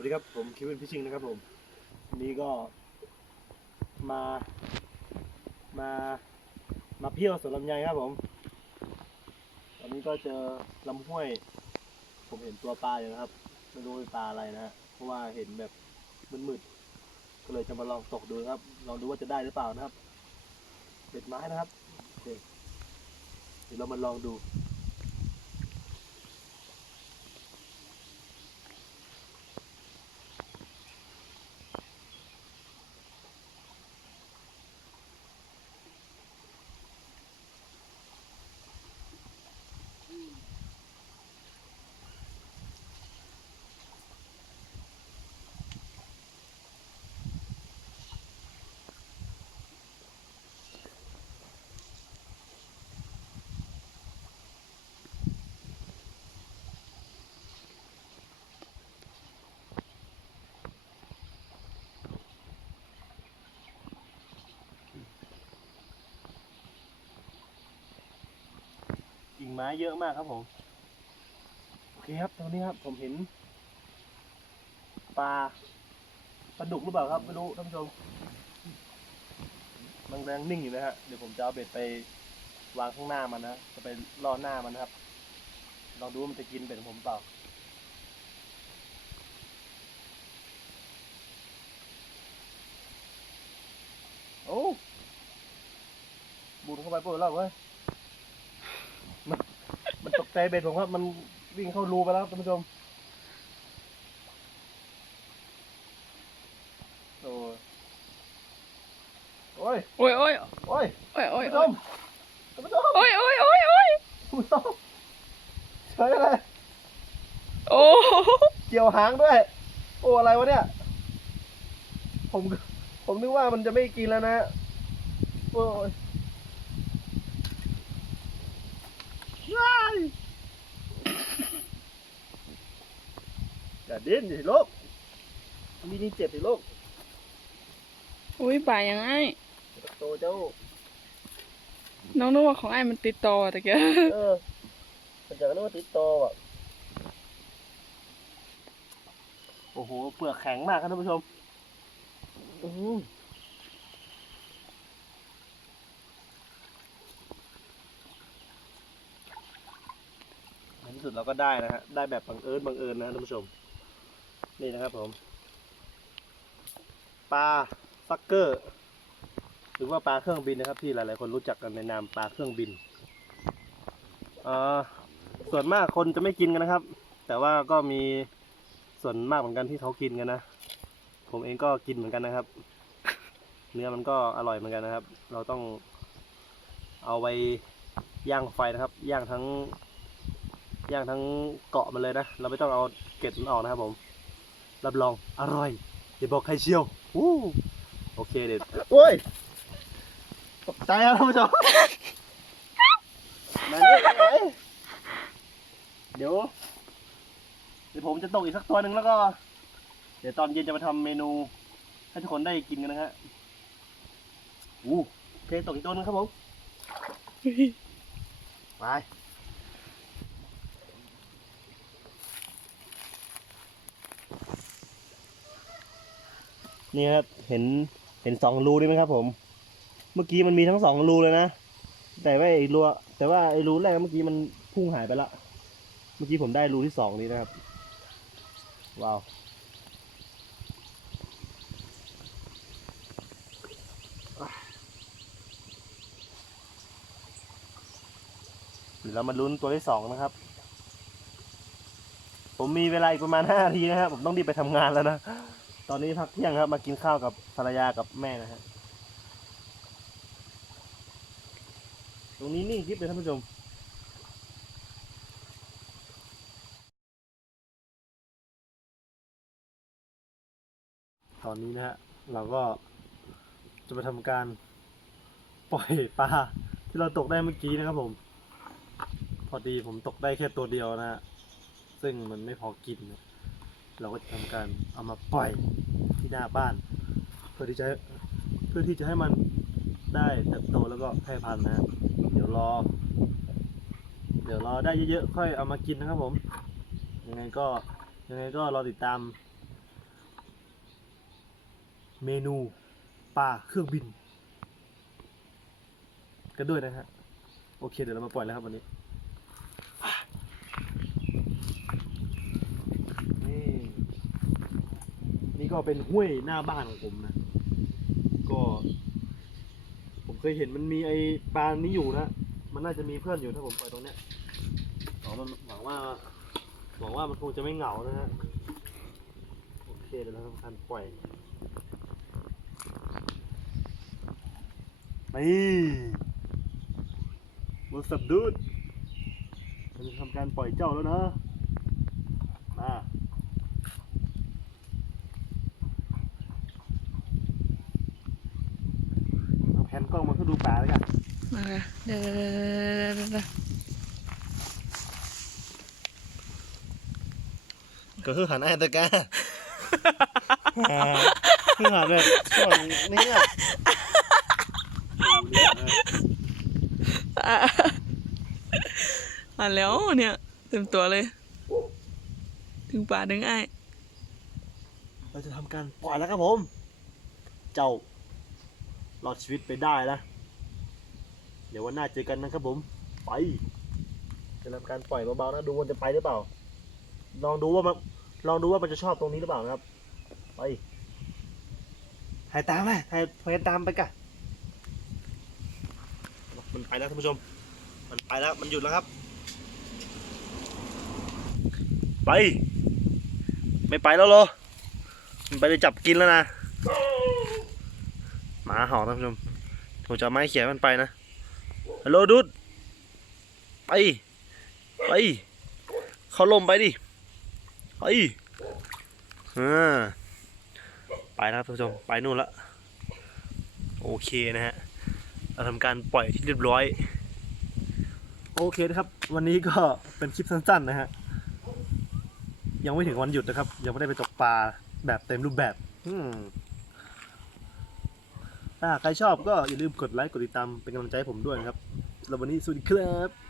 วัสดีครับ ผมคิวินพิชิงนะครับผมนี้ก็มา มา มาเที่ยวสวนลำไยครับผมตอนนี้ก็เจอลำห้วย ผมเห็นตัวปลาอยู่นะครับไม่รู้เป็นปลาอะไรนะฮะเพราะว่าเห็นแบบมืดๆก็เลยจะมาลองตกดูครับ ลองดูว่าจะได้หรือเปล่านะครับเบ็ดไม้นะครับโอเคเดี๋ยวเรามาลองดู ไม้เยอะมากครับผม โอเคครับตอนนี้ครับ ผมเห็น ปลาปลาดุกหรือเปล่าครับไม่รู้ท่านผู้ชมมันแรงนิ่งอยู่นะฮะเดี๋ยวผมจะเอาเบ็ดไปวางข้างหน้ามันนะจะไปล่อหน้ามันนะครับลองดูว่ามันจะกินเบ็ดของผมเปล่าโอ้บุญเข้าไปปุ๊บแล้วเว้ย ใจเบ็ดผมครับ มันวิ่งเข้ารูไปแล้วท่านผู้ชม โอ้ยโอ้ยโอ้ยโอ้ยโอ้ยโอ้ยโอ้ยท่านผู้ชมโอ้ยท่านผู้ชมโอ้ยโอ้ยโอ้ยโอ้ยท่านผู้ชมใช่เลย โอ้เกี่ยวหางด้วย โอ้อะไรวะเนี่ย ผม ผมนึกว่ามันจะไม่กินแล้วนะ โอ้ยว้าย อย่าดิ้นสิลูกมีนี่เจ็บสิลูกอุ้ยป่ายังไงโตเจ้า น้องนึกว่าของไอ้มันติดต่อแต่แกเออมันจะนึกว่าติดโตออะ โอ้โห เปลือกแข็งมากครับท่านผู้ชม อือหือในที่สุดเราก็ได้นะฮะ ได้แบบบังเอิญบังเอิญนะท่านผู้ชม นี่นะครับผม ปลาซักเกอร์ หรือว่าปลาเครื่องบินนะครับ ที่หลายๆคนรู้จักกันในนามปลาเครื่องบินอ่อส่วนมากคนจะไม่กินกันนะครับ แต่ว่าก็มีส่วนมากเหมือนกันที่เขากินกันนะ ผมเองก็กินเหมือนกันนะครับ เนื้อมันก็อร่อยเหมือนกันนะครับ เราต้องเอาไปย่างไฟนะครับ ย่างทั้งย่างทั้งเกาะมันเลยนะ เราไม่ต้องเอาเกล็ดมันออกนะครับผม รับรองอร่อยอย่าบอกใครเชียวอู้โอเคเด็ดโอ้ยตกใจครับท่านผู้ชมมานี่ไปไหนเดี๋ยวเดี๋ยวผมจะตกอีกสักตัวหนึ่งแล้วก็ เดี๋ยวตอนเย็นจะมาทำเมนู ให้ทุกคนได้กินกันนะฮะอู้โอเคตกอีกตัวหนึงครับผม ไป นี่ครับเห็นเห็นสองรูนี่ไหมครับผม เมื่อกี้มันมีทั้งสองรูเลยนะ แต่ว่าไอ้รูแต่ว่าไอ้รูแรกเมื่อกี้มันพุ่งหายไปละ เมื่อกี้ผมได้รูที่สองนี้นะครับ ว้าวเดี๋ยวเรามาลุ้นตัวที่สองนะครับ ผมมีเวลาอีกประมาณห้านาทีนะครับ ผมต้องรีบไปทำงานแล้วนะ ตอนนี้พักเที่ยงครับ มากินข้าวกับภรรยากับแม่นะฮะตรงนี้นิ่งคลิปเลยท่านผู้ชมตอนนี้นะฮะเราก็จะไปทำการปล่อยปลาที่เราตกได้เมื่อกี้นะครับผม พอดีผมตกได้แค่ตัวเดียวนะฮะซึ่งมันไม่พอกินนะ เราก็จะทำการเอามาปล่อยที่หน้าบ้าน เพื่อที่จะเพื่อที่จะให้มันได้เติบโตแล้วก็แพร่พันธุ์นะฮะเดี๋ยวรอ เดี๋ยวรอได้เยอะๆค่อยเอามากินนะครับผมยังไงก็ยังไงก็รอติดตาม เมนูปลาเครื่องบิน กันด้วยนะฮะโอเคเดี๋ยวเรามาปล่อยแล้วครับวันนี้ นี่ ก็เป็นห้วยหน้าบ้านของผมนะ ก็ ผมเคยเห็นมันมีไอปลานี้อยู่นะ มันน่าจะมีเพื่อนอยู่ถ้าผมปล่อยตรงเนี้ยหวังว่าหวังว่าหวังว่ามันคงจะไม่เหงานะฮะ โอเคเดี๋ยวเราทำการปล่อยนี่มือสับดูดเราจะทำการปล่อยเจ้าแล้วนะ มาแผ่น กล้องมาเพื่อดูปลาแล้วกันมาค่ะเดี๋ยวเดี๋ยวเดี๋ยวเดี๋ยวเดี๋ยวก็คือหันไอ้ตะกาคือหันแบบช่วงนี้อะอะอ่านแล้วเนี่ยเต็มตัวเลย ถึงป่าถึงไอ้ายเราจะทำการปล่อยแล้วครับผม เจ้า รอดชีวิตไปได้นะ เดี๋ยววันหน้าเจอกันนะครับผม ไปจะทำการปล่อยเบาๆนะดูมันจะไปหรือเปล่า ลองดูว่ามันลองดูว่ามันจะชอบตรงนี้หรือเปล่านะครับ ไปถ่ายตามเลยถ่ายถ่ายตามไปกันมันไปแล้วท่านผู้ชม มันไปแล้ว มันหยุดแล้วครับ ไป ไม่ไปแล้วเหรอ มันไปเลยจับกินแล้วนะ หมาเห่าท่านผู้ชมผมจะไม้เขี่ยมันไปนะฮัลโหลดุดไปไปเขาลมไปดิไปอ่าไปแล้วท่านผู้ชมไปนู่นละโอเคนะฮะเราทำการปล่อยที่เรียบร้อย โอเคนะครับ วันนี้ก็เป็นคลิปสั้นๆนะฮะยังไม่ถึงวันหยุดนะครับ ยังไม่ได้ไปตกปลาแบบเต็มรูปแบบ อืม ถ้าใครชอบก็อย่าลืมกดไลค์กดติดตามเป็นกำลังใจให้ผมด้วยนะครับสำหรับวันนี้สวัสดีครับ